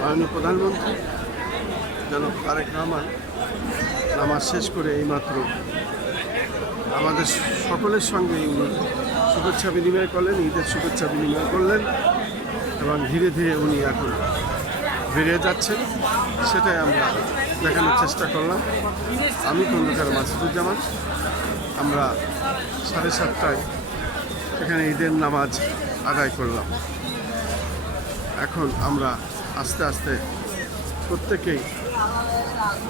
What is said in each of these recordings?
মাননীয় প্রধানমন্ত্রী জনাব তারেক রহমান নামাজ শেষ করে এইমাত্র আমাদের সকলের সঙ্গে উনি শুভেচ্ছা বিনিময় করলেন, ঈদের শুভেচ্ছা বিনিময় করলেন এবং ধীরে ধীরে উনি এখন বেরিয়ে যাচ্ছেন। সেটাই আমরা দেখানোর চেষ্টা করলাম। আমি খন্দকার মাসুদুজ্জামান। আমরা 7:30টায় এখানে ঈদের নামাজ আদায় করলাম। এখন আমরা আস্তে আস্তে প্রত্যেকেই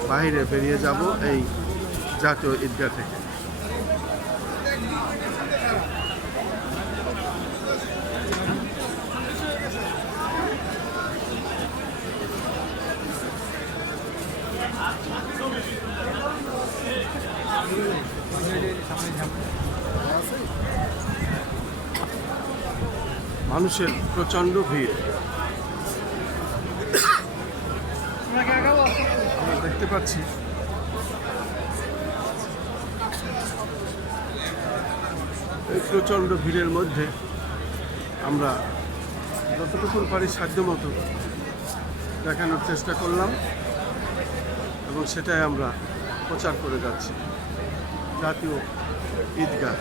বাইরে বেরিয়ে যাব এই জাতীয় ঈদগাহ থেকে। মানুষের প্রচণ্ড ভিড় আমরা দেখতে পাচ্ছি। এই প্রচণ্ড ভিড়ের মধ্যে আমরা যতটুকু পারি সাধ্যমতো দেখানোর চেষ্টা করলাম এবং সেটাই আমরা প্রচার করে যাচ্ছি। জাতীয় ঈদগাহ